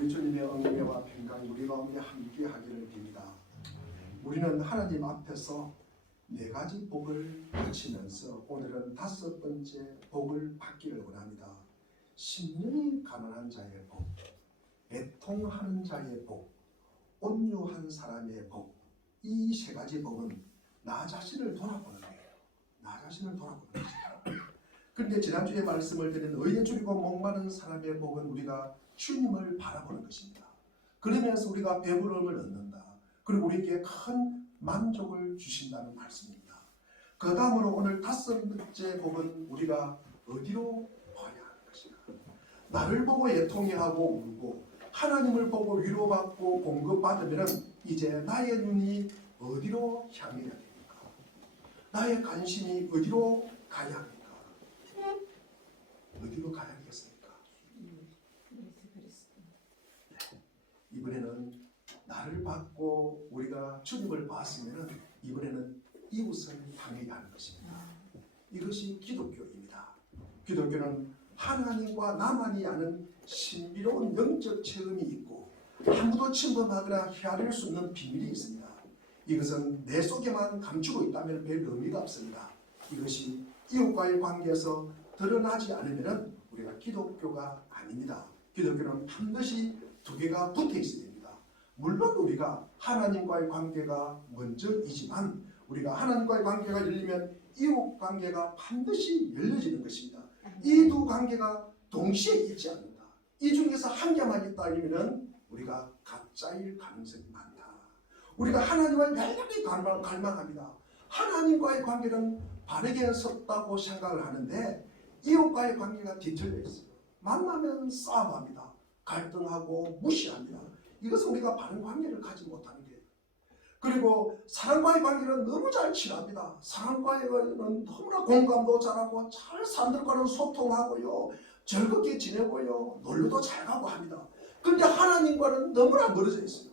우리 주님의 은혜와 평강이 우리 가운데 함께 하기를 빕니다. 우리는 하나님 앞에서 네 가지 복을 바치면서 오늘은 다섯 번째 복을 받기를 원합니다. 심령이 가난한 자의 복, 애통하는 자의 복, 온유한 사람의 복. 이 세 가지 복은 나 자신을 돌아보는 거예요. 나 자신을 돌아보는 것입니다. 그런데 지난주에 말씀을 드린 의에 줄이고 목마른 사람의 복은 우리가 주님을 바라보는 것입니다. 그러면서 우리가 배부름을 얻는다. 그리고 우리에게 큰 만족을 주신다는 말씀입니다. 그 다음으로 오늘 다섯 번째 복은 우리가 어디로 봐야 하는 것인가. 나를 보고 애통해하고 울고 하나님을 보고 위로받고 공급받으면 이제 나의 눈이 어디로 향해야 됩니까? 나의 관심이 어디로 가야 합니까? 어디로 가야 하겠습니까? 이번에는 나를 받고 우리가 주님을 봤으면 이번에는 이웃을 향해야 하는 것입니다. 이것이 기독교입니다. 기독교는 하나님과 나만이 아는 신비로운 영적 체험이 있고 아무도 침범하거나 헤아릴 수 없는 비밀이 있습니다. 이것은 내 속에만 감추고 있다면 별 의미가 없습니다. 이것이 이웃과의 관계에서 드러나지 않으면 우리가 기독교가 아닙니다. 기독교는 반드시 두 개가 붙어 있어야 됩니다. 물론 우리가 하나님과의 관계가 먼저이지만 우리가 하나님과의 관계가 열리면 이웃 관계가 반드시 열려지는 것입니다. 이 두 관계가 동시에 있지 않는다. 이 중에서 한 개만 있다 하면 우리가 가짜일 가능성이 많다. 우리가 하나님을 열렬히 갈망합니다. 하나님과의 관계는 바르게 섰다고 생각을 하는데 이웃과의 관계가 뒤틀려 있어요. 만나면 싸움합니다. 갈등하고 무시합니다. 이것은 우리가 바른 관계를 가지 못하는 거예요. 그리고 사람과의 관계는 너무 잘 친합니다. 사람과의 관계는 너무나 공감도 잘하고 잘 사람들과는 소통하고요. 즐겁게 지내고요. 놀러도 잘 가고 합니다. 그런데 하나님과는 너무나 멀어져 있어요.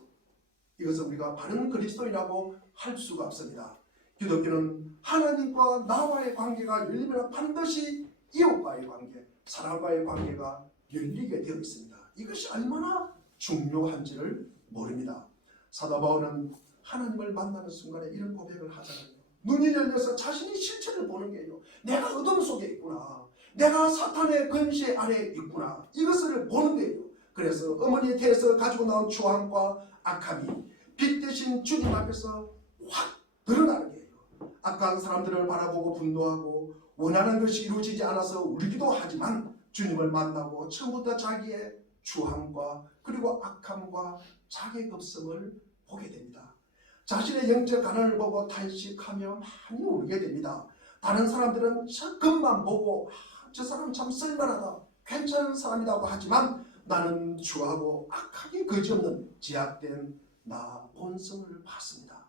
이것은 우리가 바른 그리스도인이라고 할 수가 없습니다. 기독교는 하나님과 나와의 관계가 열리면 반드시 이웃과의 관계, 사람과의 관계가 열리게 되어 있습니다. 이것이 얼마나 중요한지를 모릅니다. 사도 바울은 하나님을 만나는 순간에 이런 고백을 하잖아요. 눈이 열려서 자신이 실체를 보는 게요. 내가 어둠 속에 있구나. 내가 사탄의 권세 아래에 있구나. 이것을 보는 거예요. 그래서 어머니의 태에서 가지고 나온 추함과 악함이 빛 대신 주님 앞에서 확 드러나는 거예요. 악한 사람들을 바라보고 분노하고 원하는 것이 이루어지지 않아서 울기도 하지만 주님을 만나고 처음부터 자기의 추함과 그리고 악함과 자기 급성을 보게 됩니다. 자신의 영적 가난을 보고 탄식하며 많이 울게 됩니다. 다른 사람들은 저 겉만 보고 저 사람 참 쓸만하다, 괜찮은 사람이라고 하지만 나는 추하고 악하게 그지없는 제약된 나 본성을 봤습니다.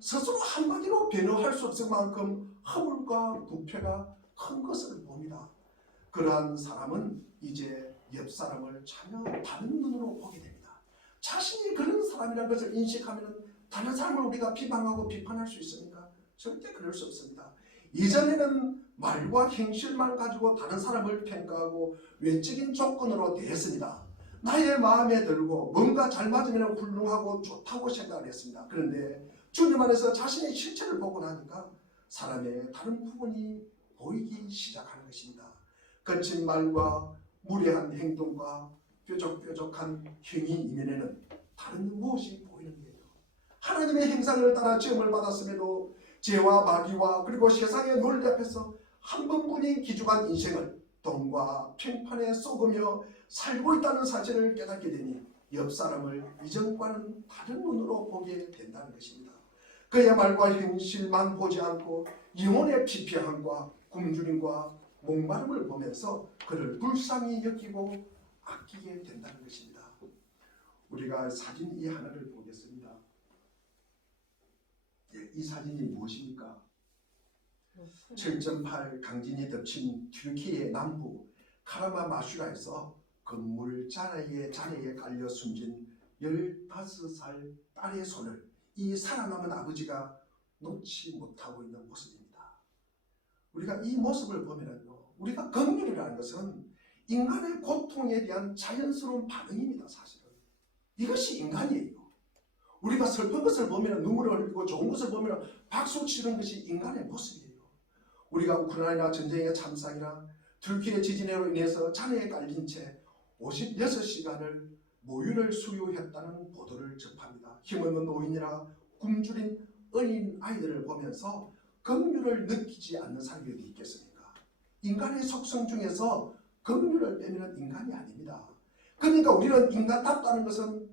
스스로 한마디로 변호할 수 없을 만큼 허물과 부패가 큰 것을 봅니다. 그러한 사람은 이제 옆 사람을 전혀 다른 눈으로 보게 됩니다. 자신이 그런 사람이라는 것을 인식하면 다른 사람을 우리가 비방하고 비판할 수 있습니까? 절대 그럴 수 없습니다. 이전에는 말과 행실만 가지고 다른 사람을 평가하고 외적인 조건으로 대했습니다. 나의 마음에 들고 뭔가 잘 맞으면 훌륭하고 좋다고 생각을 했습니다. 그런데 주님 안에서 자신의 실체를 보고 나니까 사람의 다른 부분이 보이기 시작하는 것입니다. 거친 말과 무례한 행동과 뾰족뾰족한 행위 이면에는 다른 무엇이 보이는 거예요. 하나님의 형상을 따라 지음을 받았음에도 죄와 마귀와 그리고 세상의 논리 앞에서 한 번뿐인 기죽한 인생을 돈과 평판에 쏘으며 살고 있다는 사실을 깨닫게 되니 옆 사람을 이전과는 다른 눈으로 보게 된다는 것입니다. 그의 말과 현실만 보지 않고 영혼의 피폐함과 굶주림과 목마름을 보면서 그를 불쌍히 여기고 아끼게 된다는 것입니다. 우리가 사진 이 하나를 보겠습니다. 이 사진이 무엇입니까? 7.8 강진이 덮친 튀르키예 남부 카라마마슈라에서 건물 잔해에 깔려 숨진 15살 딸의 손을 이 살아남은 아버지가 놓지 못하고 있는 모습입니다. 우리가 이 모습을 보면은요, 우리가 긍휼이라는 것은 인간의 고통에 대한 자연스러운 반응입니다. 사실은 이것이 인간이에요. 우리가 슬픈 것을 보면 눈물을 흘리고 좋은 것을 보면 박수 치는 것이 인간의 모습이에요. 우리가 우크라이나 전쟁의 참상이나 튀르키예 지진으로 인해서 잔해에 깔린 채 56시간을 모유를 수유했다는 보도를 접합니다. 힘없는 노인이나 굶주린 어린 아이들을 보면서 긍휼을 느끼지 않는 사람이 어디 있겠습니까? 인간의 속성 중에서 긍휼을 빼면 인간이 아닙니다. 그러니까 우리는 인간답다는 것은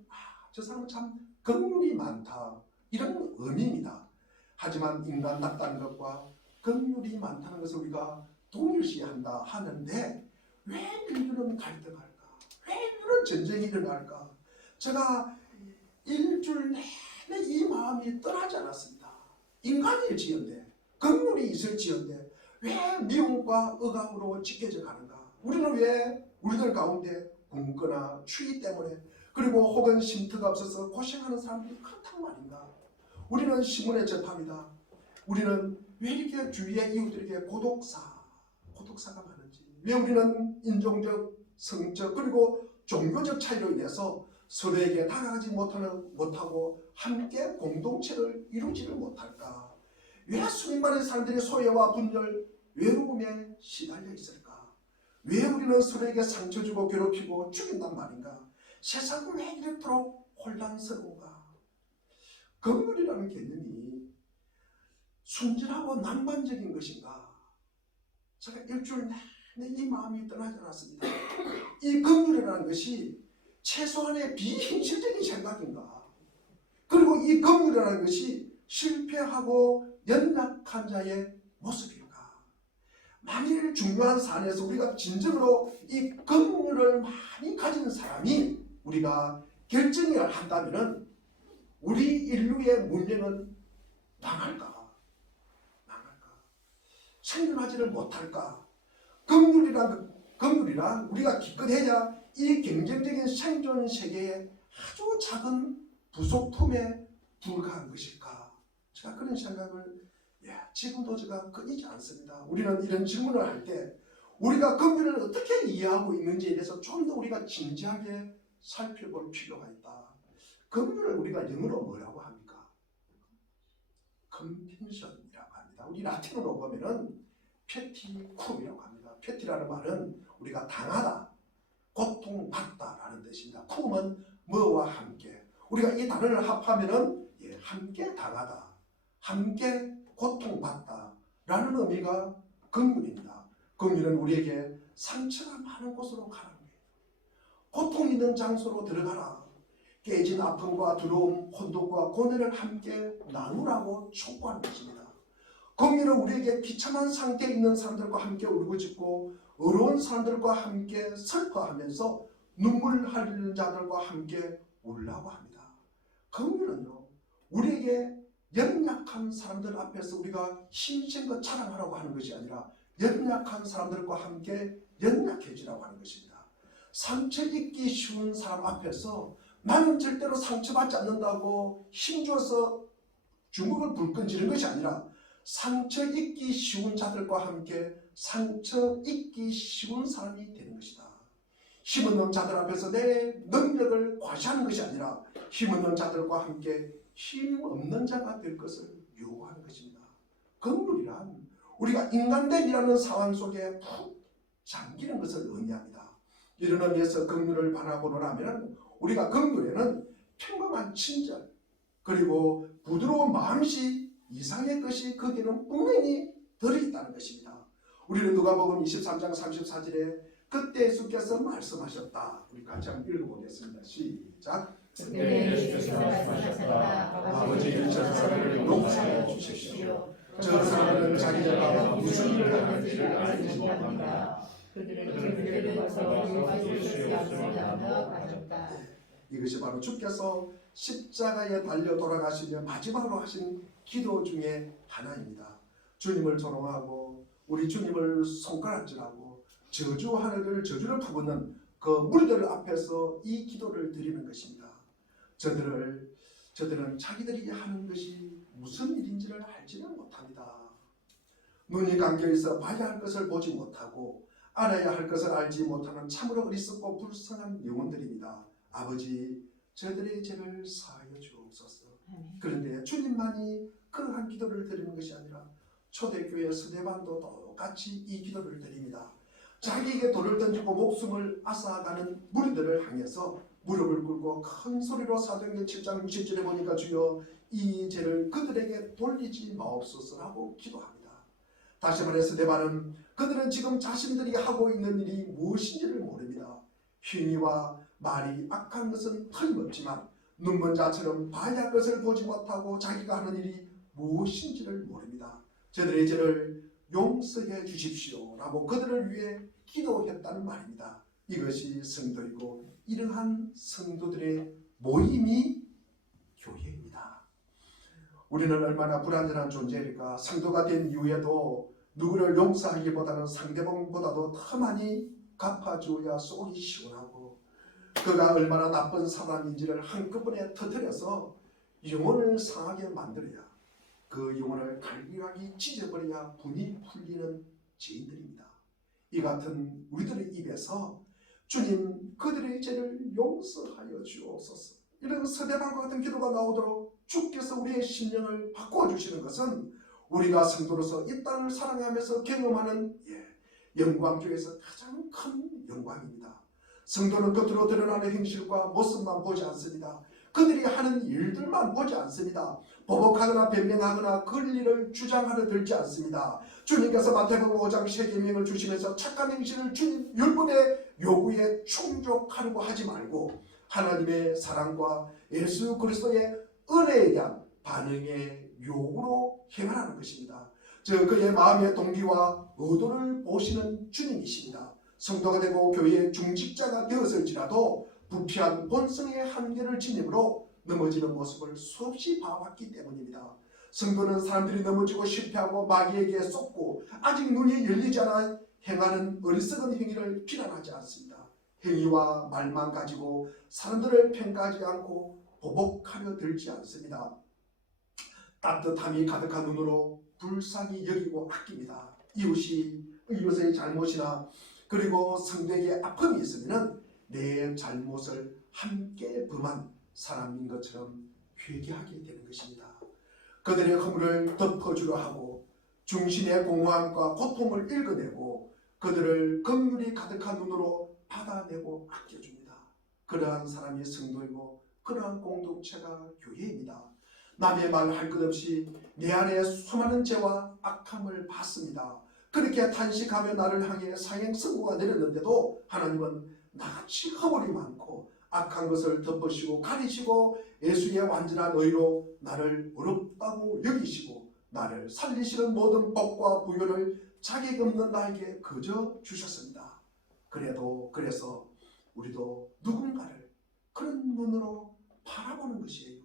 저 사람은 참 긍휼이 많다 이런 의미입니다. 하지만 인간답다는 것과 긍휼이 많다는 것을 우리가 동일시한다 하는데 왜 인류는 갈등할까? 왜 인류는 전쟁이 일어날까? 제가 일주일 내내 이 마음이 떠나지 않았습니다. 인간일지언데 긍휼이 있을지언데 왜 미움과 억압으로 찢겨져 가는가? 우리는 왜 우리들 가운데 굶거나 추위 때문에 그리고 혹은 쉼터가 없어서 고생하는 사람들이 그렇단 말인가? 우리는 신문에 접합니다. 우리는 왜 이렇게 주위의 이웃들에게 고독사가 많은지, 왜 우리는 인종적, 성적 그리고 종교적 차이로 인해서 서로에게 다가가지 못하고 함께 공동체를 이루지를 못할까? 왜 수많은 사람들이 소외와 분열, 외로움에 시달려 있을까? 왜 우리는 서로에게 상처 주고 괴롭히고 죽인단 말인가? 세상은 왜 이렇도록 혼란스러운가? 긍휼이라는 개념이 순진하고 낭만적인 것인가? 제가 일주일 내내 이 마음이 떠나지 않았습니다. 이 긍휼이라는 것이 최소한의 비현실적인 생각인가? 그리고 이 긍휼이라는 것이 실패하고 연약한 자의 모습일까? 만일 중요한 사안에서 우리가 진정으로 이 긍휼을 많이 가진 사람이 우리가 결정을 한다면 우리 인류의 문명은 망할까? 생존하지를 못할까? 긍휼이란 우리가 기껏해야 이 경쟁적인 생존 세계의 아주 작은 부속품에 불과한 것일까? 제가 그런 생각을 지금도 제가 끊이지 않습니다. 우리는 이런 질문을 할 때 우리가 긍휼을 어떻게 이해하고 있는지에 대해서 좀 더 우리가 진지하게 살펴볼 필요가 있다. 긍휼을 우리가 영어로 뭐라고 합니까? compassion이라고 합니다. 우리 라틴어로 보면은 페티쿰이라고 합니다. 페티라는 말은 우리가 당하다, 고통받다라는 뜻입니다. 쿰은 뭐와 함께. 우리가 이 단어를 합하면은 함께 당하다, 함께 고통받다라는 의미가 긍휼입니다. 긍휼은 우리에게 상처가 많은 곳으로 가는 거예요. 고통 있는 장소로 들어가라. 깨진 아픔과 두려움, 혼돈과 고뇌를 함께 나누라고 촉구하는 것입니다. 긍휼은 우리에게 비참한 상태에 있는 사람들과 함께 울부짖고 어려운 사람들과 함께 슬퍼하면서 눈물 흘리는 자들과 함께 울라고 합니다. 긍휼은요, 우리에게 연약한 사람들 앞에서 우리가 힘센 자랑하라고 하는 것이 아니라 연약한 사람들과 함께 연약해지라고 하는 것입니다. 상처 입기 쉬운 사람 앞에서 나는 절대로 상처받지 않는다고 힘줘서 주먹을 불끈 쥐는 것이 아니라 상처 입기 쉬운 자들과 함께 상처 입기 쉬운 사람이 되는 것이다. 힘없는 자들 앞에서 내 능력을 과시하는 것이 아니라 힘없는 자들과 함께 힘없는 자가 될 것을 요구하는 것입니다. 긍휼이란 우리가 인간됨이라는 상황 속에 푹 잠기는 것을 의미합니다. 이런 의미에서 긍휼을 바라보노라 하면 우리가 긍휼에는 평범한 친절 그리고 부드러운 마음씨 이상의 것이 거기는 분명히 들어있다는 것입니다. 우리는 누가복음 23장 34절에 그때 예수께서 말씀하셨다. 우리 같이 한번 읽어보겠습니다. 시작. 그때 예수께서 말씀하셨다. 아버지 저 사람을 용서하여 주십시오. 저 사람은 자기가 무슨 일을 하는지를 알지 못합니다. 그들은 그들을 벗어 요하실 수 없으며 가졌다. 이것이 바로 주께서 십자가에 달려 돌아가시며 마지막으로 하신 기도 중에 하나입니다. 주님을 조롱하고 우리 주님을 손가락질하고 저주하는 저주를 퍼붓는 그 무리들 앞에서 이 기도를 드리는 것입니다. 저들은 자기들이 하는 것이 무슨 일인지를 알지는 못합니다. 눈이 감겨있어 봐야 할 것을 보지 못하고 알아야 할 것을 알지 못하는 참으로 어리석고 불쌍한 영혼들입니다. 아버지, 저들의 죄를 사하여 주옵소서. 그런데 주님만이 그러한 기도를 드리는 것이 아니라 초대교회 스데반도 똑같이 이 기도를 드립니다. 자기에게 돌을 던지고 목숨을 앗아가는 무리들을 향해서 무릎을 꿇고 큰 소리로 사도행전 7장 60절에 보니까 주여 이 죄를 그들에게 돌리지 마옵소서라고 기도합니다. 다시 말해 스데반은 그들은 지금 자신들이 하고 있는 일이 무엇인지를 모릅니다. 행위와 말이 악한 것은 틀림없지만 눈먼 자처럼 반야 것을 보지 못하고 자기가 하는 일이 무엇인지를 모릅니다. 저들의 죄를 용서해 주십시오 라고 그들을 위해 기도했다는 말입니다. 이것이 성도이고 이러한 성도들의 모임이 교회입니다. 우리는 얼마나 불완전한 존재일까. 성도가 된 이후에도 누구를 용서하기보다는 상대방보다도 더 많이 갚아줘야 속이 시원하고 그가 얼마나 나쁜 사람인지를 한꺼번에 터뜨려서 영혼을 상하게 만들어야 그 영혼을 갈기갈기 찢어버려야 분이 풀리는 죄인들입니다. 이 같은 우리들의 입에서 주님 그들의 죄를 용서하여 주옵소서 이런 서대방과 같은 기도가 나오도록 주께서 우리의 심령을 바꿔주시는 것은 우리가 성도로서 이 땅을 사랑하면서 경험하는 영광 중에서 가장 큰 영광입니다. 성도는 겉으로 드러나는 행실과 모습만 보지 않습니다. 그들이 하는 일들만 보지 않습니다. 보복하거나 변명하거나 권리를 주장하려 들지 않습니다. 주님께서 마태복음 5장 세계명을 주시면서 착한 행실을 주님 율법의 요구에 충족하려고 하지 말고 하나님의 사랑과 예수 그리스도의 은혜에 대한 반응의 요구로 행하라는 것입니다. 즉 그의 마음의 동기와 의도를 보시는 주님이십니다. 성도가 되고 교회의 중직자가 되었을지라도 부패한 본성의 한계를 지님으로 넘어지는 모습을 수없이 봐왔기 때문입니다. 성도는 사람들이 넘어지고 실패하고 마귀에게 쏟고 아직 눈이 열리지 않아 행하는 어리석은 행위를 비난하지 않습니다. 행위와 말만 가지고 사람들을 평가하지 않고 보복하려 들지 않습니다. 따뜻함이 가득한 눈으로 불쌍히 여기고 아낍니다. 이웃의 잘못이나 그리고 성도에게 아픔이 있으면 내 잘못을 함께 범한 사람인 것처럼 회개하게 되는 것입니다. 그들의 허물을 덮어주려 하고 중심의 공허함과 고통을 읽어내고 그들을 긍휼이 가득한 눈으로 받아내고 아껴줍니다. 그러한 사람이 성도이고 그러한 공동체가 교회입니다. 남의 말 할 것 없이 내 안에 수많은 죄와 악함을 봤습니다. 그렇게 탄식하며 나를 향해 사형 선고가 내렸는데도 하나님은 나같이 허물이 많고 악한 것을 덮으시고 가리시고 예수의 완전한 의로 나를 어렵다고 여기시고 나를 살리시는 모든 복과 부여를 자격 없는 나에게 거저 주셨습니다. 그래서 우리도 누군가를 그런 눈으로 바라보는 것이에요.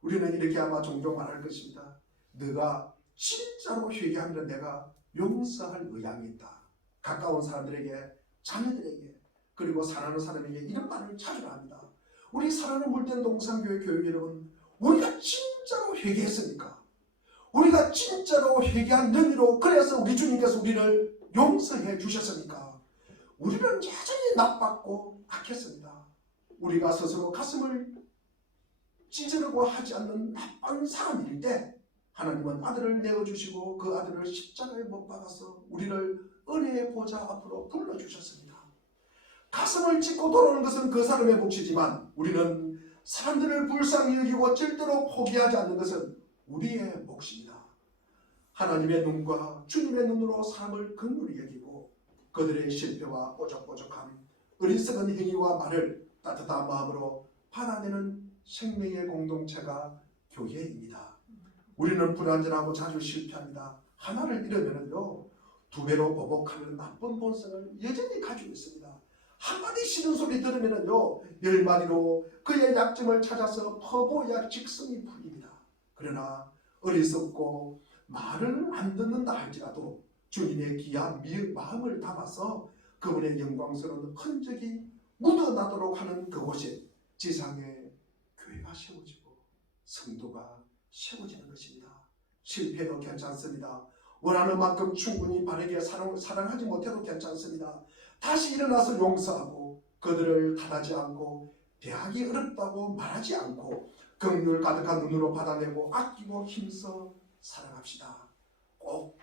우리는 이렇게 아마 종종 말할 것입니다. 너가 진짜로 회개하면 내가 용서할 의향이 있다. 가까운 사람들에게, 자녀들에게, 그리고 사랑하는 사람에게 이런 말을 자주 합니다. 우리 사랑하는 물된 동산교회 교회 여러분, 우리가 진짜로 회개했습니까? 우리가 진짜로 회개한 의미로 그래서 우리 주님께서 우리를 용서해 주셨습니까? 우리는 여전히 나빴고 악했습니다. 우리가 스스로 가슴을 찢으려고 하지 않는 나쁜 사람일 때 하나님은 아들을 내어주시고 그 아들을 십자가에 못 박아서 우리를 은혜의 보좌 앞으로 불러주셨습니다. 가슴을 찢고 돌아오는 것은 그 사람의 몫이지만 우리는 사람들을 불쌍히 여기고 절대로 포기하지 않는 것은 우리의 몫입니다. 하나님의 눈과 주님의 눈으로 사람을 긍휼히 여기고 그들의 실패와 뽀족뽀족함, 어리석은 행위와 말을 따뜻한 마음으로 받아내는 생명의 공동체가 교회입니다. 우리는 불완전하고 자주 실패합니다. 하나를 잃으면요 2배로 보복하는 나쁜 본성을 여전히 가지고 있습니다. 한마디 싫은 소리 들으면요 10마디로 그의 약점을 찾아서 퍼부어야 직성이 풀립니다. 그러나 어리석고 말을 안 듣는다 할지라도 주님의 귀한 마음을 담아서 그분의 영광스러운 흔적이 묻어나도록 하는 그곳에 지상에 교회가 세워지고 성도가 세워지는 것입니다. 실패도 괜찮습니다. 원하는 만큼 충분히 바르게 사랑하지 못해도 괜찮습니다. 다시 일어나서 용서하고 그들을 탓하지 않고 대하기 어렵다고 말하지 않고 긍휼 가득한 눈으로 받아내고 아끼고 힘써 사랑합시다. 꼭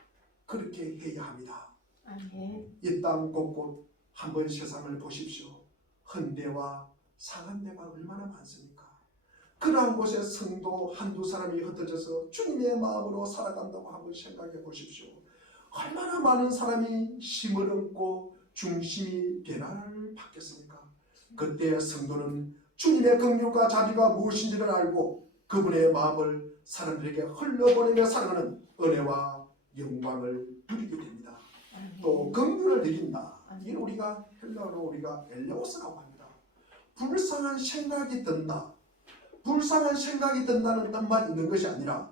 그렇게 해야 합니다. 아멘. 이 땅 곳곳 한번 세상을 보십시오. 헌데와 상한 데가 얼마나 많습니까? 그러한 곳에 성도 한두 사람이 흩어져서 주님의 마음으로 살아간다고 한번 생각해 보십시오. 얼마나 많은 사람이 힘을 얻고 중심이 변화를 받겠습니까? 그때 성도는 주님의 긍휼과 자비가 무엇인지를 알고 그분의 마음을 사람들에게 흘려보내며 살아가는 은혜와 영광을 누리게 됩니다. 또 긍휼을 드린다. 이게 우리가 헬라어로 우리가 엘레오스라고 합니다. 불쌍한 생각이 든다. 불쌍한 생각이 든다는 뜻만 있는 것이 아니라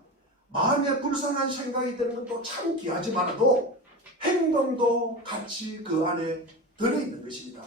마음에 불쌍한 생각이 드는 것도 참 귀하지만도 행동도 같이 그 안에 들어있는 것입니다.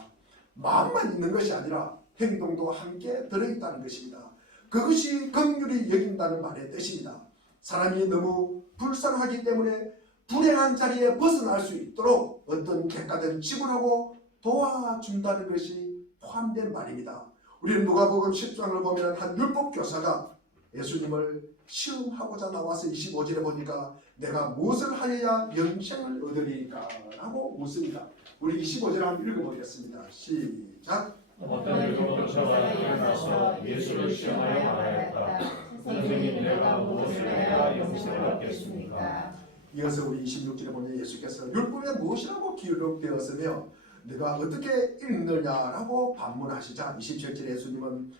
마음만 있는 것이 아니라 행동도 함께 들어있다는 것입니다. 그것이 긍휼히 여긴다는 말의 뜻입니다. 사람이 너무 불쌍하기 때문에 불행한 자리에 벗어날 수 있도록 어떤 객가된 지불하고 도와준다는 것이 포함된 말입니다. 우리는 누가복음 10장을 보면 한 율법교사가 예수님을 시험하고자 나와서 25절에 보니까 내가 무엇을 하여야 영생을 얻으리까? 라고 묻습니다. 우리 25절 한번 읽어보겠습니다. 시작. 어떤 율법교사가 일어나서 예수를 시험하여 말하였다. 선생님, 내가 무엇을 해야 영생을 얻겠습니까? 이어서 우리 26절에 보면 예수께서 율법에 무엇이라고 기록되었으며 내가 어떻게 읽느냐라고 반문하시자 27절에 예수님은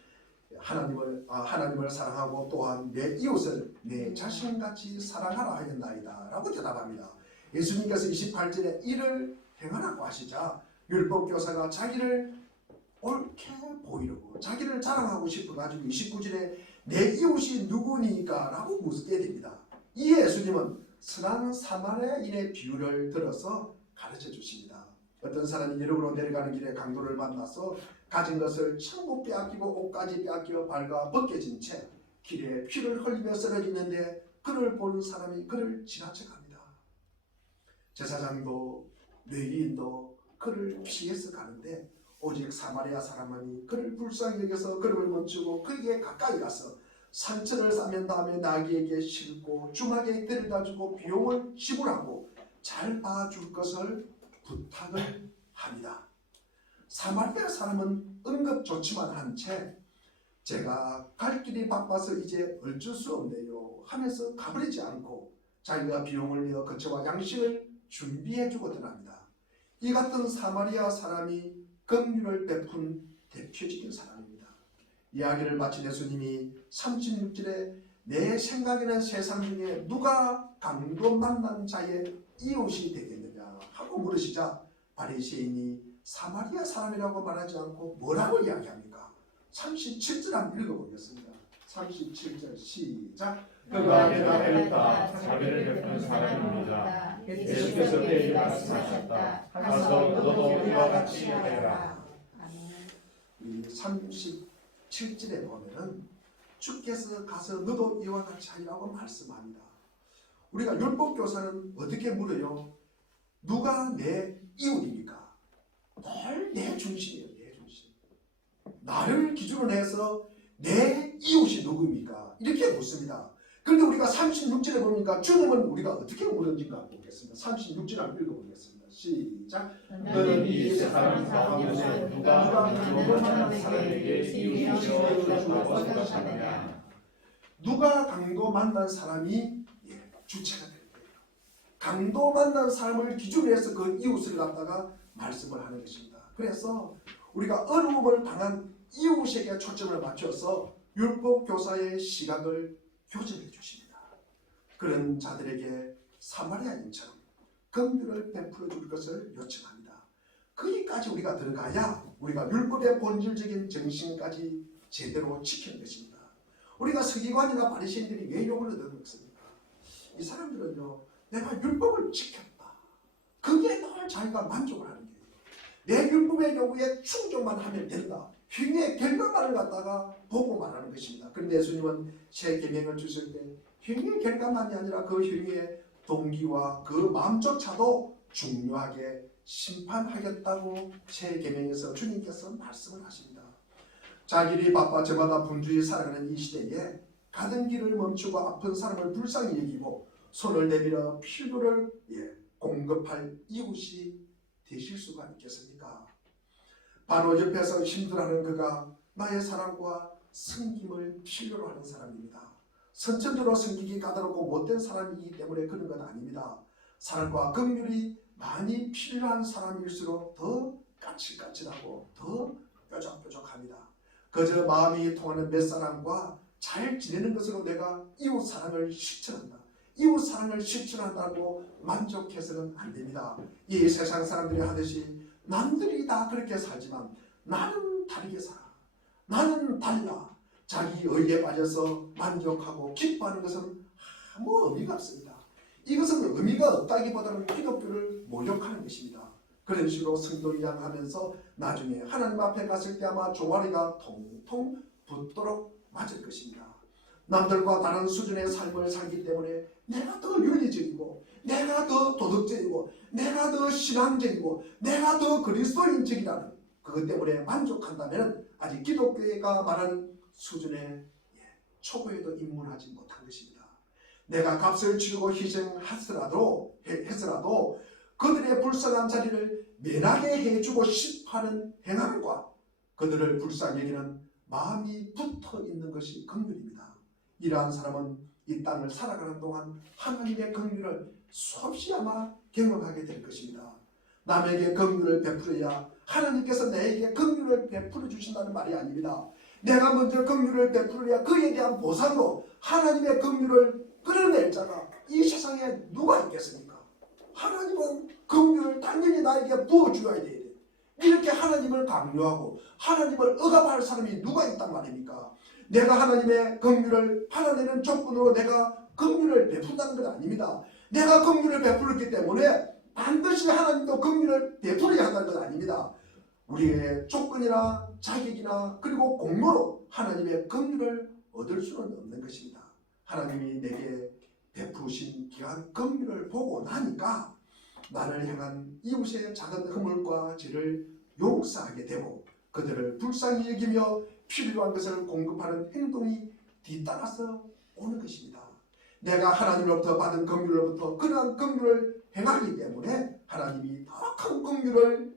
하나님을 사랑하고 또한 내 이웃을 내 자신같이 사랑하라 하였나이다 라고 대답합니다. 예수님께서 28절에 이를 행하라고 하시자 율법교사가 자기를 옳게 보이려고 자기를 자랑하고 싶어가지고 29절에 내 이웃이 누구니까 라고 묻게 됩니다. 이 예수님은 선한 사마리아인의 비유를 들어서 가르쳐 주십니다. 어떤 사람이 여름으로 내려가는 길에 강도를 만나서 가진 것을 전부 빼앗기고 옷까지 빼앗겨 발가 벗겨진 채 길에 피를 흘리며 쓰러지는데 그를 보는 사람이 그를 지나쳐갑니다. 제사장도 레위인도 그를 피해서 가는데 오직 사마리아 사람만이 그를 불쌍히 여겨서 걸음을 멈추고 그에게 가까이 가서 상처를 싸맨 다음에 나귀에게 싣고 주막에 데려다 주고 비용을 지불하고 잘 봐줄 것을 부탁을 합니다. 사마리아 사람은 응급조치만 한 채 제가 갈 길이 바빠서 이제 어쩔 수 없네요 하면서 가버리지 않고 자기가 비용을 내어 거처와 양식을 준비해주고 떠납니다. 이 같은 사마리아 사람이 긍휼을 베푼 대표적인 사람입니다. 이야기를 마친 예수님이 36절에 내 생각에는 세상 중에 누가 강도 만난 자의 이웃이 되겠느냐 하고 물으시자 바리새인이 사마리아 사람이라고 말하지 않고 뭐라고 이야기합니까? 37절 한번 읽어보겠습니다. 37절 시작. 그가 대답하였다. 자비를 베푸는 사람입니다. 예수께서 그에게 말씀하셨다. 가서 너도 이와 같이 하여라. 우리 37절에 보면은 주께서 가서 너도 이와 같이 하리라고 말씀합니다. 우리가 율법교사는 어떻게 물어요? 누가 내 이웃입니까? 늘 내 중심이에요. 내 중심. 나를 기준으로 해서 내 이웃이 누구입니까? 이렇게 묻습니다. 그런데 우리가 36절에 보니까 주님은 우리가 어떻게 물었는지가 보겠습니다. 36절 한번 읽어보겠습니다. 시작. 너는 이 세상 가운데서 누가 강도만한 사람에게 이웃이여 주라고 생각하느냐? 누가 강도 만난 사람이 주체가 될 거예요. 강도 만난 사람을 기준으로 해서 그 이웃을 갖다가 말씀을 하는 것입니다. 그래서 우리가 어려움을 당한 이웃에게 초점을 맞춰서 율법교사의 시각을 교정해 주십니다. 그런 자들에게 사마리아인처럼 긍휼을 베풀어 줄 것을 요청합니다. 거기까지 우리가 들어가야 우리가 율법의 본질적인 정신까지 제대로 지키는 것입니다. 우리가 서기관이나 바리새인들이 왜 욕을 얻었습니까? 이 사람들은요, 내가 율법을 지켰다. 그게 늘 자기가 만족을 하는 거예요. 내 율법의 요구에 충족만 하면 된다. 행위의 결과만을 갖다가 보고 말하는 것입니다. 그런데 예수님은 새 계명을 주실 때 행위의 결과만이 아니라 그 행위의 동기와 그 마음조차도 중요하게 심판하겠다고 새 계명에서 주님께서 말씀을 하십니다. 자기 바빠 저마다 분주히 살아가는 이 시대에 가던 길을 멈추고 아픈 사람을 불쌍히 여기고 손을 내밀어 필요를 공급할 이웃이 되실 수가 있겠습니까? 바로 옆에서 힘들어하는 그가 나의 사랑과 섬김을 필요로 하는 사람입니다. 선천적으로 섬기기 까다롭고 못된 사람이기 때문에 그런 건 아닙니다. 사랑과 긍휼이 많이 필요한 사람일수록 더 까칠까칠하고 더 뾰족뾰족합니다. 그저 마음이 통하는 몇 사람과 잘 지내는 것으로 내가 이웃 사랑을 실천한다. 이웃 사랑을 실천한다고 만족해서는 안 됩니다. 이 세상 사람들이 하듯이 남들이 다 그렇게 살지만 나는 다르게 살아. 나는 달라. 자기 의에 빠져서 만족하고 기뻐하는 것은 아무 의미가 없습니다. 이것은 의미가 없다기보다는 기독교를 모욕하는 것입니다. 그런 식으로 성도이양 하면서 나중에 하나님 앞에 갔을 때 아마 종아리가 통통 붙도록 맞을 것입니다. 남들과 다른 수준의 삶을 살기 때문에 내가 더 윤리적이고 내가 더 도덕적이고 내가 더 신앙적이고 내가 더 그리스도인적이라는 그것 때문에 만족한다면 아직 기독교가 말하는 수준의 초보에도 입문하지 못한 것입니다. 내가 값을 치르고 희생하더라도 그들의 불쌍한 자리를 면하게 해주고 싶어하는 행함과 그들을 불쌍히 여기는 마음이 붙어 있는 것이 긍휼입니다. 이러한 사람은 이 땅을 살아가는 동안 하나님의 긍휼을 수없이 아마 경험하게 될 것입니다. 남에게 긍휼을 베풀어야 하나님께서 내게 긍휼을 베풀어 주신다는 말이 아닙니다. 내가 먼저 긍휼을 베풀어야 그에 대한 보상으로 하나님의 긍휼을 끌어낼 자가 이 세상에 누가 있겠습니까? 하나님은 긍휼을 당연히 나에게 부어주어야 돼요. 이렇게 하나님을 강요하고 하나님을 억압할 사람이 누가 있단 말입니까? 내가 하나님의 긍휼을 팔아내는 조건으로 내가 긍휼을 베푼다는 건 아닙니다. 내가 긍휼을 베풀었기 때문에 반드시 하나님도 긍휼을 베풀어야 한다는 건 아닙니다. 우리의 조건이나 자격이나 그리고 공로로 하나님의 긍휼을 얻을 수는 없는 것입니다. 하나님이 내게 베푸신 귀한 긍휼을 보고 나니까 나를 향한 이웃의 작은 허물과 죄를 용서하게 되고 그들을 불쌍히 여기며 필요한 것을 공급하는 행동이 뒤따라서 오는 것입니다. 내가 하나님으로부터 받은 긍휼로부터 그러한 긍휼을 행하기 때문에 하나님이 더 큰 긍휼을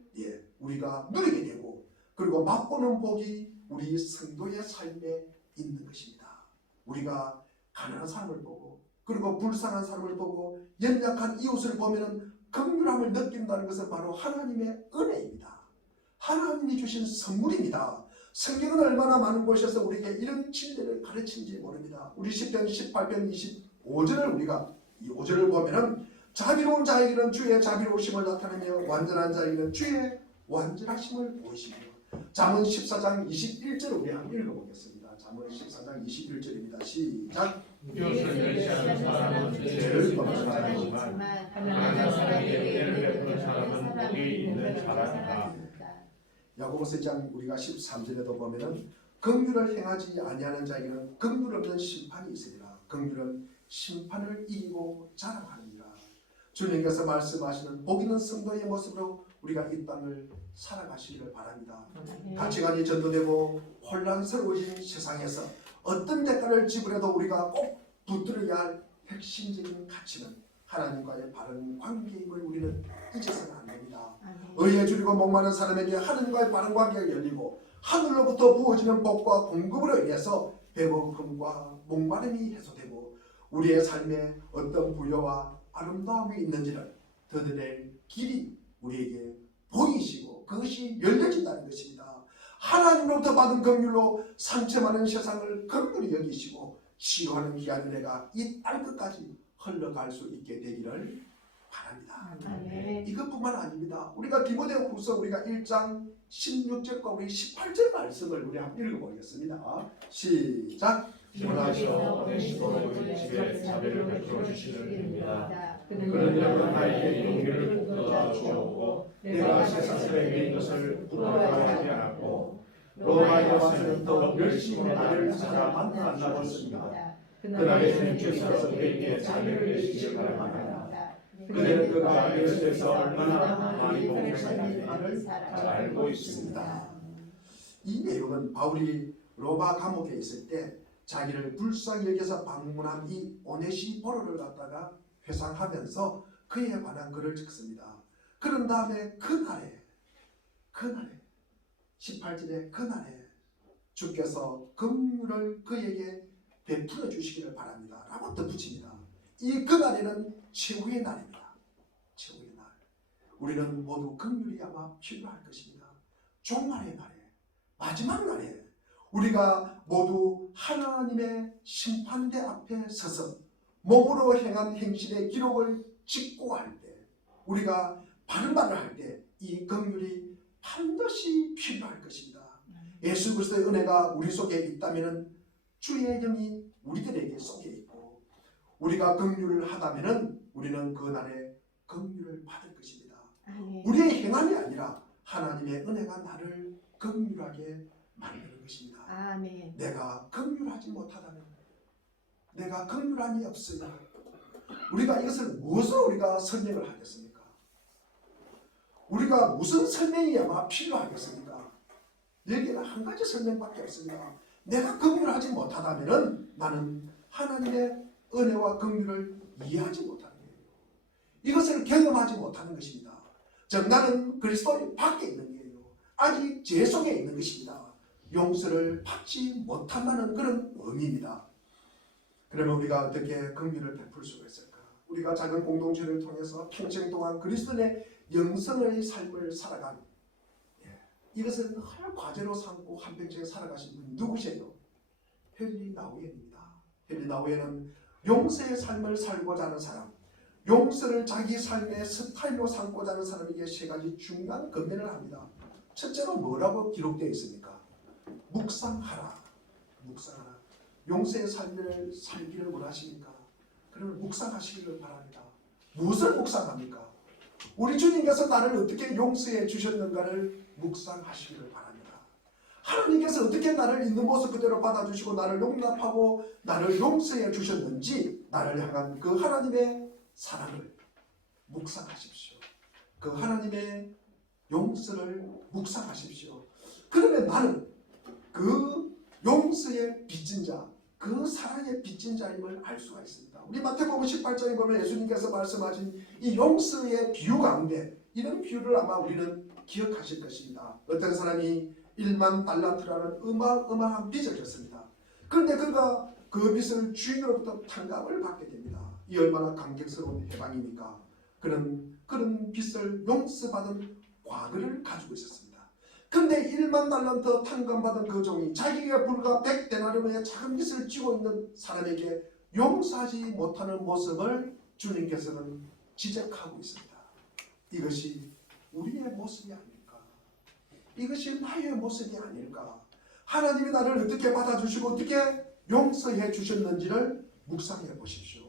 우리가 누리게 되고 그리고 맛보는 복이 우리 성도의 삶에 있는 것입니다. 우리가 가난한 사람을 보고 그리고 불쌍한 사람을 보고 연약한 이웃을 보면은 긍휼함을 느낀다는 것은 바로 하나님의 은혜입니다. 하나님이 주신 선물입니다. 성경은 얼마나 많은 곳에서 우리에게 이런 진리를 가르치는지 모릅니다. 우리 10편 18편 25절을 우리가 이 5절을 보면은 자비로운 자에게는 주의 자비로우심을 나타내며 완전한 자에게는 주의 완전하심을 보이시며 잠언 14장 21절을 우리 한번 읽어보겠습니다. 잠언 14장 21절입니다. 시작. 이웃을 멸시하는 사람은 죄를 범한 사람이지만 가난한 사람에게 은혜를 베푸는 사람은 복이 있는 자라니라. 야고보서 1장 우리가 13절에도 보면은 긍휼을 행하지 아니하는 자에게는 긍휼 없는 심판이 있으리라. 긍휼은 심판을 이기고 자랑하느니라. 주님께서 말씀하시는 복 있는 성도의 모습으로 우리가 이 땅을 살아가시기를 바랍니다. 가치관이 전도되고 혼란스러워진 세상에서 어떤 대가를 지불해도 우리가 꼭 붙들어야 할 핵심적인 가치는 하나님과의 바른 관계임을 우리는 잊어서는 안 됩니다. 의에 줄이고 목마른 사람에게 하나님과의 바른 관계가 열리고 하늘로부터 부어지는 복과 공급으로 인해서 배고픔과 목마름이 해소되고 우리의 삶에 어떤 부여와 아름다움이 있는지를 드러낼 길이 우리에게 보이시고 그것이 열려진다는 것입니다. 하나님으로부터 받은 긍휼로 상처 많은 세상을 긍휼히 여기시고 치유하는 귀한 은혜가 이 땅 끝까지 흘러갈 수 있게 되기를 바랍니다. 이것뿐만 아닙니다. 우리가 디모데후서 우리가 1장 16절과 우리 18절 말씀을 우리 한번 읽어보겠습니다. 시작. 원하시어 오시고 우리 집에 자비를 베풀어 주시는 입니다. 그는 여러분에게 용기를 북돋아 주었고 내가 세상 사람에게 이것을 부러워하지 않았고 로마에 와서는 더 열심히 나를 찾아 만나봤습니다. 그날의 주님께서 그에게 자비를 내시기를 바랍니다. 그는 그가 이것에서 얼마나 많이 복을 받는지를 잘 알고 있습니다. 이 내용은 바울이 로마 감옥에 있을 때 자기를 불쌍히 여겨서 방문한 이 오네시포로를 갖다가 회상하면서 그에 관한 글을 적습니다. 그런 다음에 그날에 18절에 그날에 주께서 긍휼을 그에게 베풀어 주시기를 바랍니다 라고 덧붙입니다. 이 그날에는 최후의 날입니다. 최후의 날. 우리는 모두 긍휼이 아마 필요할 것입니다. 종말의 날에, 마지막 날에 우리가 모두 하나님의 심판대 앞에 서서 몸으로 행한 행실의 기록을 직고할 때, 우리가 바른 말을 할 때 이 긍휼이 반드시 필요할 것입니다. 예수 그리스도의 은혜가 우리 속에 있다면 주의 영이 우리들에게 속에 있고, 우리가 긍휼을 하다면 우리는 그 날에 긍휼을 받을 것입니다. 우리의 행함이 아니라 하나님의 은혜가 나를 긍휼하게 만드는 것입니다. 아멘. 내가 긍휼하지 못하다면, 내가 긍휼함이 없으면 우리가 이것을 무엇으로 우리가 설명을 하겠습니까? 우리가 무슨 설명이 아마 필요하겠습니까? 여기에는 한 가지 설명밖에 없습니다. 내가 긍휼하지 못하다면 나는 하나님의 은혜와 긍휼을 이해하지 못하는 거예요. 이것을 경험하지 못하는 것입니다. 즉 나는 그리스도 밖에 있는 거예요. 아직 제 속에 있는 것입니다. 용서를 받지 못한다는 그런 의미입니다. 그러면 우리가 어떻게 긍휼을 베풀 수가 있을까? 우리가 작은 공동체를 통해서 평생 동안 그리스도의 영성의 삶을 살아간, 이것은 늘 과제로 삼고 한평생 살아가신 분 누구세요? 헨리 나우엔입니다. 헨리 나우엔은 용서의 삶을 살고자 하는 사람, 용서를 자기 삶의 스타일로 삼고자 하는 사람에게 세 가지 중요한 권면을 합니다. 첫째로 뭐라고 기록되어 있습니까? 묵상하라. 묵상하라. 용서의 삶을 살기를 원하십니까? 그러면 묵상하시기를 바랍니다. 무엇을 묵상합니까? 우리 주님께서 나를 어떻게 용서해 주셨는가를 묵상하시기를 바랍니다. 하나님께서 어떻게 나를 있는 모습 그대로 받아주시고 나를 용납하고 나를 용서해 주셨는지, 나를 향한 그 하나님의 사랑을 묵상하십시오. 그 하나님의 용서를 묵상하십시오. 그러면 나는 그 용서의 빚진 자, 그 사랑의 빚진 자임을 알 수가 있습니다. 우리 마태복음 18장에 보면 예수님께서 말씀하신 이 용서의 비유 가운데 이런 비유를 아마 우리는 기억하실 것입니다. 어떤 사람이 1만 달란트라는 어마어마한 빚을 졌습니다. 그런데 그가 그 빚을 주인으로부터 탕감을 받게 됩니다. 이 얼마나 감격스러운 해방입니까? 그는 그런 빚을 용서받은 과거를 가지고 있었습니다. 그런데 1만 달란트 탕감받은 그 종이 자기가 불과 100데나리온의 작은 빚을 지고 있는 사람에게 용서하지 못하는 모습을 주님께서는 지적하고 있습니다. 이것이 우리의 모습이 아닐까? 이것이 나의 모습이 아닐까? 하나님이 나를 어떻게 받아주시고 어떻게 용서해 주셨는지를 묵상해 보십시오.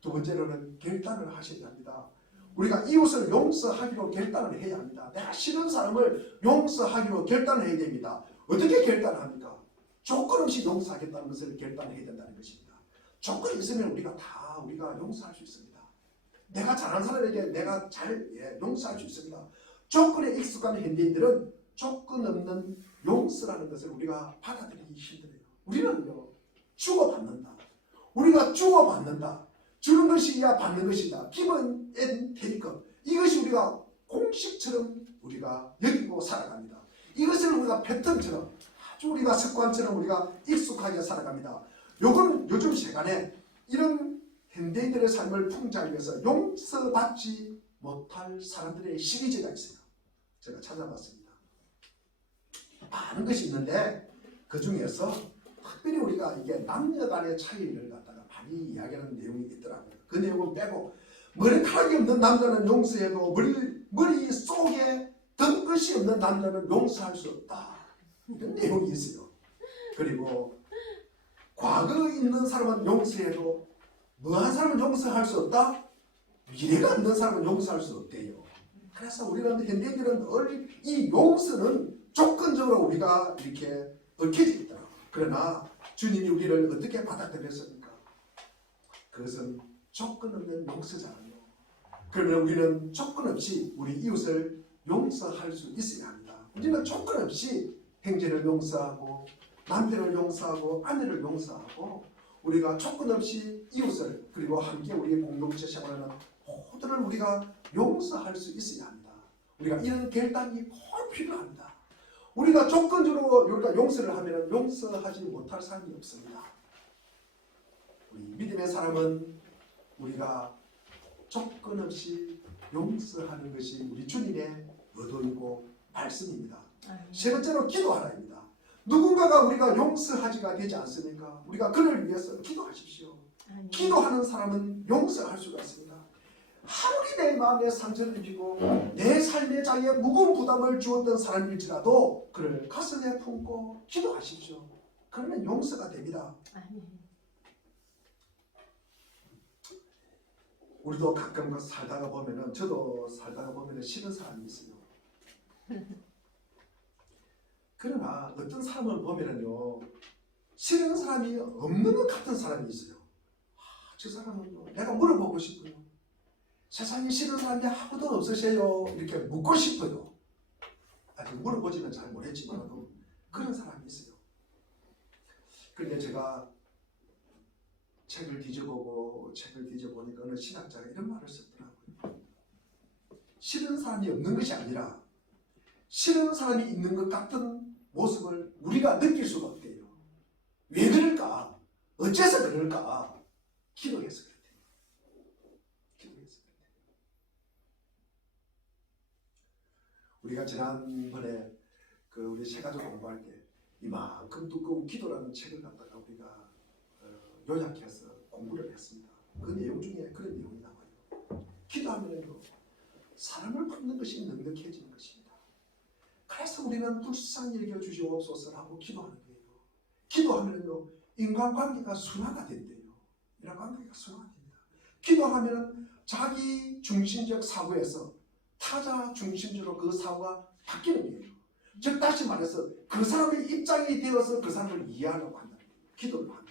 두 번째로는 결단을 하셔야 합니다. 우리가 이웃을 용서하기로 결단을 해야 합니다. 내가 싫은 사람을 용서하기로 결단을 해야 됩니다. 어떻게 결단합니까? 조건 없이 용서하겠다는 것을 결단해야 된다는 것입니다. 조건이 있으면 우리가 용서할 수 있습니다. 내가 잘하는 사람에게 내가 용서할 수 있습니다. 조건에 익숙한 현대인들은 조건 없는 용서라는 것을 우리가 받아들이기 힘들어요. 우리는요, 주고받는다. 우리가 주고받는다. 주는 것이야 받는 것이다. 기본 앤 테이크. 이것이 우리가 공식처럼 우리가 여기고 살아갑니다. 이것을 우리가 패턴처럼, 아주 우리가 습관처럼 우리가 익숙하게 살아갑니다. 요즘 시간에 이런 현대인들의 삶을 풍자하기 위해서 용서받지 못할 사람들의 시리즈가 있어요. 제가 찾아봤습니다. 많은 것이 있는데 그 중에서 특별히 우리가 이게 남녀 간의 차이를 갖다가 많이 이야기하는 내용이 있더라고요. 그 내용을 빼고 머리카락이 없는 남자는 용서해도 머리 속에 든 것이 없는 남자는 용서할 수 없다. 이런 내용이 있어요. 그리고 과거 있는 사람은 용서해도 뭐한 사람은 용서할 수 없다? 미래가 없는 사람은 용서할 수 없대요. 그래서 우리는 현대인들은 늘 이 용서는 조건적으로 우리가 이렇게 얽혀져 있더라고요. 그러나 주님이 우리를 어떻게 받아들였습니까? 그것은 조건 없는 용서잖아요. 그러면 우리는 조건 없이 우리 이웃을 용서할 수 있어야 합니다. 우리는 조건 없이 형제를 용서하고 남편을 용서하고 아내를 용서하고 우리가 조건 없이 이웃을 그리고 함께 우리의 공동체 생활하는 모두를 우리가 용서할 수 있어야 합니다. 우리가 이런 결단이 꼭 필요합니다. 우리가 조건적으로 우리가 용서를 하면 용서하지 못할 사람이 없습니다. 우리 믿음의 사람은 우리가 조건 없이 용서하는 것이 우리 주님의 의도이고 말씀입니다. 세 번째로 기도하라입니다. 누군가가 우리가 용서하지가 되지 않습니까? 우리가 그를 위해서 기도하십시오. 기도하는 사람은 용서할 수가 있습니다. 아무리 내 마음에 상처를 입히고 내 삶의 자리에 무거운 부담을 주었던 사람일지라도 그를 가슴에 품고 기도하십시오. 그러면 용서가 됩니다. 우리도 가끔 살다가 보면은 저도 살다가 보면은 싫은 사람이 있어요. 그러나 어떤 사람을 보면은요 싫은 사람이 없는 것 같은 사람이 있어요. 저 사람은 내가 물어보고 싶어요. 세상에 싫은 사람이 아무도 없으세요? 이렇게 묻고 싶어요. 아직 물어보지는 잘 못했지만도 그런 사람이 있어요. 그런데 제가 책을 뒤져보니까 어느 신학자가 이런 말을 썼더라고요. 싫은 사람이 없는 것이 아니라 싫은 사람이 있는 것 같은 모습을 우리가 느낄 수가 없대요. 왜 그럴까? 어째서 그럴까? 기도해서 그렇대요. 기도해서 그렇대요. 우리가 지난번에 우리 세가족 공부할 때 이만큼 두꺼운 기도라는 책을 갖다가 우리가 요약해서 공부를 했습니다. 그 내용 중에 그런 내용이 나와요. 기도하면요 사람을 품는 것이 넉넉해지는 것입니다. 그래서 우리는 불쌍히 여겨 주시옵소서라고 기도하는 거예요. 기도하면요 인간관계가 순화가 된대요. 인간관계가 순화가 됩니다. 기도하면 자기 중심적 사고에서 타자 중심적으로 그 사고가 바뀌는 거예요. 즉 다시 말해서 그 사람의 입장이 되어서 그 사람을 이해하려고 한다는 거예요. 기도를 하면.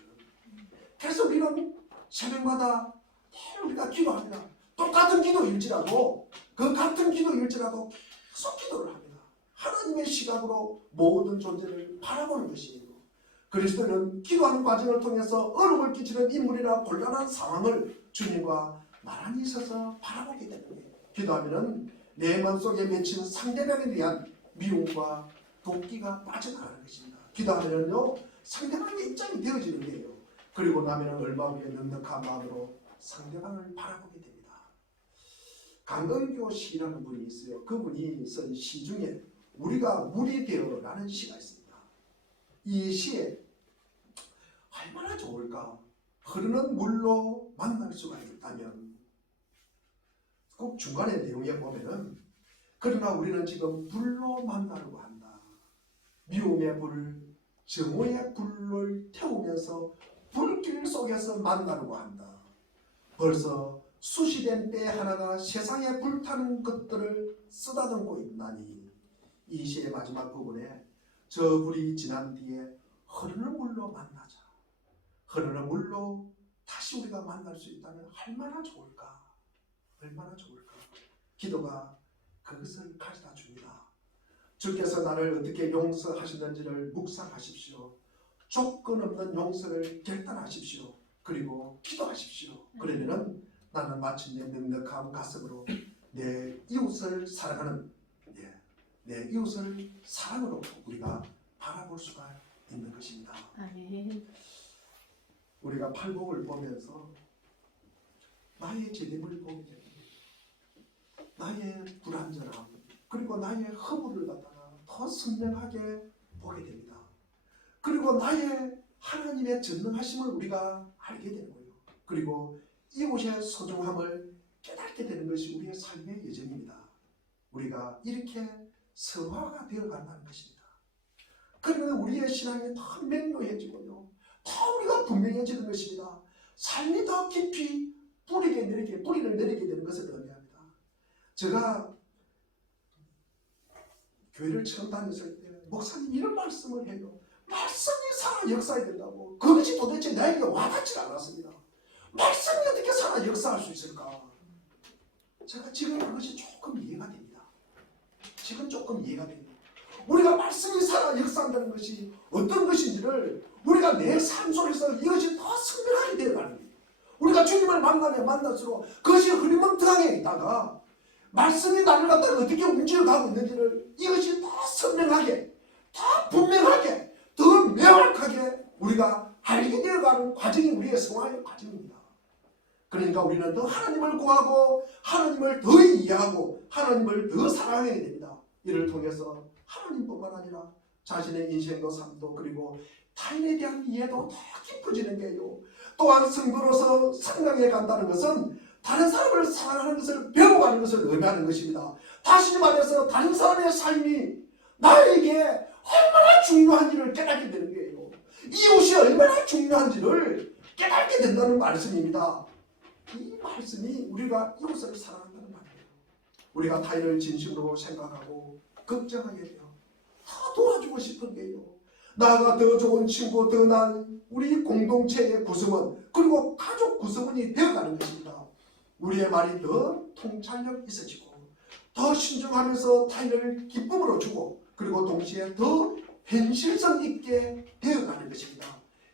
그래서 우리는 새벽마다 우리가 기도합니다. 똑같은 기도일지라도 그 같은 기도일지라도 계속 기도를 합니다. 하나님의 시각으로 모든 존재를 바라보는 것이에요. 그리스도는 기도하는 과정을 통해서 어려움을 끼치는 인물이나 곤란한 상황을 주님과 나란히 서서 바라보게 되는 거예요. 기도하면 내 마음속에 맺힌 상대방에 대한 미움과 도끼가 빠져나가는 것입니다. 기도하면요 상대방의 입장이 되어지는 거예요. 그리고 나면 얼마 후에 넉넉한 마음으로 상대방을 바라보게 됩니다. 강은교 시라는 분이 있어요. 그분이 쓴 시 중에 우리가 물이 되어라는 시가 있습니다. 이 시에 얼마나 좋을까? 흐르는 물로 만날 수가 있다면 꼭 중간에 내용에 보면은 그러나 우리는 지금 불로 만나려고 한다. 미움의 불, 정오의 불을 태우면서 불길 속에서 만나려고 한다. 벌써 수시된 때 하나가 세상에 불타는 것들을 쓰다듬고 있나니 이 시의 마지막 부분에 저 불이 지난 뒤에 흐르는 물로 만나자. 흐르는 물로 다시 우리가 만날 수 있다면 얼마나 좋을까? 얼마나 좋을까? 기도가 그것을 가져다 줍니다. 주께서 나를 어떻게 용서하시는지를 묵상하십시오. 조건 없는 용서를 결단하십시오. 그리고 기도하십시오. 그러면은 나는 마침내 넉넉한 가슴으로 내 이웃을 사랑하는 내 이웃을 사랑으로 우리가 바라볼 수가 있는 것입니다. 우리가 팔복을 보면서 나의 죄됨을 보게 됩니다. 나의 불완전함 그리고 나의 허물을 갖다가 더 선명하게 보게 됩니다. 그리고 나의 하나님의 전능하심을 우리가 알게 되는 거예요. 그리고 이웃의 소중함을 깨닫게 되는 것이 우리의 삶의 여정입니다. 우리가 이렇게 성화가 되어간다는 것입니다. 그러면 우리의 신앙이 더 맹로해지고요. 더 우리가 분명해지는 것입니다. 삶이 더 깊이 뿌리를 내리게 되는 것을 의미합니다. 제가 교회를 처음 다녔을 때 목사님 이런 말씀을 해요. 말씀이 살아 역사해야 된다고. 그것이 도대체 나에게 와닿지 않았습니다. 말씀이 어떻게 살아 역사할 수 있을까? 제가 지금 그것이 조금 이해가 됩니다. 지금 조금 이해가 됩니다. 우리가 말씀이 살아 역사한다는 것이 어떤 것인지를 우리가 내 삶 속에서 이것이 더 선명하게 되어가는 거예요. 우리가 주님을 만나면 만날수록 그것이 흐리멍텅하게 있다가 말씀이 나를 갖다가 어떻게 움직여가고 있는지를 이것이 더 선명하게, 더 분명하게, 더 명확하게 우리가 알게 되어가는 과정이 우리의 성화의 과정입니다. 그러니까 우리는 더 하나님을 구하고 하나님을 더 이해하고 하나님을 더 사랑해야 됩니다. 이를 통해서 하나님뿐만 아니라 자신의 인생도 삶도 그리고 타인에 대한 이해도 더 깊어지는 게요. 또한 성도로서 성장해 간다는 것은 다른 사람을 사랑하는 것을 배워가는 것을 의미하는 것입니다. 다시 말해서 다른 사람의 삶이 나에게 얼마나 중요한지를 깨닫게 되는 거예요. 이웃이 얼마나 중요한지를 깨닫게 된다는 말씀입니다. 이 말씀이 우리가 이웃을 사랑한다는 말이에요. 우리가 타인을 진심으로 생각하고 걱정하게 돼요. 더 도와주고 싶은 게요. 나가 더 좋은 친구, 더 나은 우리 공동체의 구성원 그리고 가족 구성원이 되어가는 것입니다. 우리의 말이 더 통찰력 있어지고 더 신중하면서 타인을 기쁨으로 주고 그리고 동시에 더 현실성 있게 되어가는 것입니다.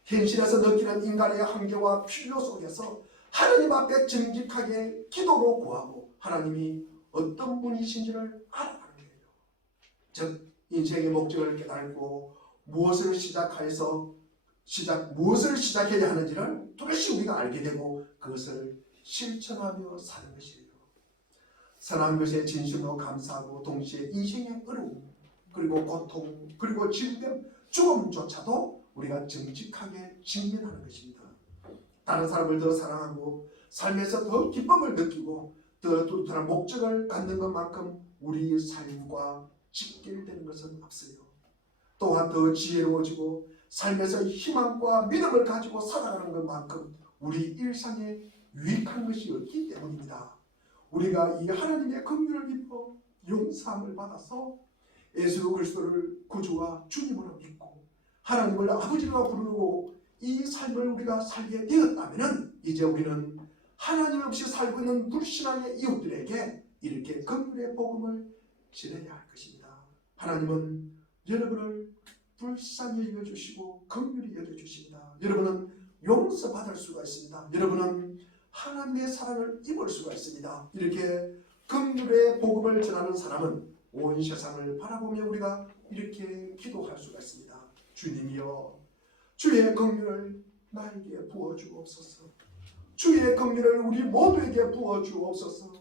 현실에서 느끼는 인간의 한계와 필요 속에서 하나님 앞에 정직하게 기도로 구하고 하나님이 어떤 분이신지를 알아가는 거예요. 즉 인생의 목적을 깨달고 무엇을 시작해야 하는지를 뚜렷이 우리가 알게 되고 그것을 실천하며 사는 것이에요. 선한 것에 진심으로 감사하고 동시에 인생의 어려움 그리고 고통 그리고 질병 죽음조차도 우리가 정직하게 직면하는 것입니다. 다른 사람을 더 사랑하고 삶에서 더 기쁨을 느끼고 더 뚜렷한 목적을 갖는 것만큼 우리의 삶과 직결되는 것은 없어요. 또한 더 지혜로워지고 삶에서 희망과 믿음을 가지고 살아가는 것만큼 우리 일상에 유익한 것이 없기 때문입니다. 우리가 이 하나님의 긍휼을 입어 용서함을 받아서 예수 그리스도를 구주와 주님으로 믿고 하나님을 아버지라 부르고 이 삶을 우리가 살게 되었다면 이제 우리는 하나님 없이 살고 있는 불신앙의 이웃들에게 이렇게 긍휼의 복음을 전해야 할 것입니다. 하나님은 여러분을 불쌍히 여겨주시고 긍휼히 여겨주십니다. 여러분은 용서받을 수가 있습니다. 여러분은 하나님의 사랑을 입을 수가 있습니다. 이렇게 긍휼의 복음을 전하는 사람은 온 세상을 바라보며 우리가 이렇게 기도할 수가 있습니다. 주님이여 주의 긍휼을 나에게 부어주옵소서. 주의 긍휼을 우리 모두에게 부어주옵소서.